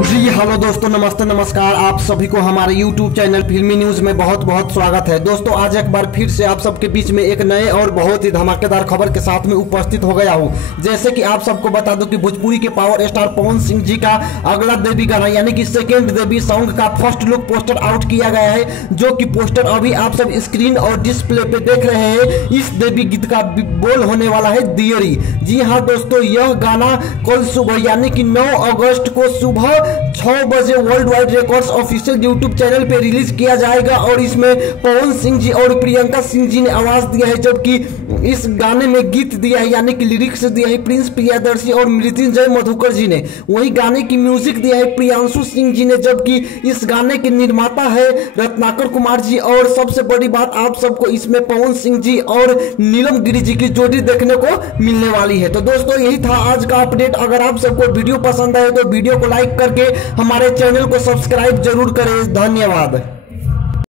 जी hello दोस्तों, नमस्ते नमस्कार। आप सभी को हमारे YouTube चैनल फिल्मी न्यूज़ में बहुत बहुत स्वागत है। दोस्तों आज एक बार फिर से आप सबके बीच में एक नए और बहुत ही धमाकेदार खबर के साथ में उपस्थित हो गया हूं। जैसे कि आप सबको बता दूं कि भोजपुरी के पावर स्टार पवन सिंह जी का अगला देवी गाना यानी कि सेकेंड देवी सॉन्ग का फर्स्ट लुक पोस्टर आउट किया गया है, जो कि पोस्टर अभी आप सब स्क्रीन और डिस्प्ले पे देख रहे हैं। इस देवी गीत का बोल होने वाला है दियरी। जी हाँ दोस्तों, यह गाना कल सुबह यानी कि 9 अगस्त को सुबह 6 बजे world wide records official YouTube channel पे रिलीज किया जाएगा और इसमें पवन सिंह जी और प्रियंका सिंह जी ने आवाज दिया है, जबकि इस गाने में गीत दिया है यानी कि लिरिक्स दिया है प्रिंस प्रियदर्शी और मृत्युंजय मधुकर जी ने। वही गाने की म्यूजिक दिया है प्रियांशु सिंह जी ने, जबकि इस गाने के निर्माता है रत्नाकर कुमार जी। और सबसे बड़ी बात, आप सबको इसमें पवन सिंह जी और नीलम गिरी जी की जोड़ी देखने को मिलने वाली है। तो दोस्तों यही था आज का अपडेट। अगर आप सबको वीडियो पसंद आए तो वीडियो को लाइक करके हमारे चैनल को सब्सक्राइब जरूर करें। धन्यवाद।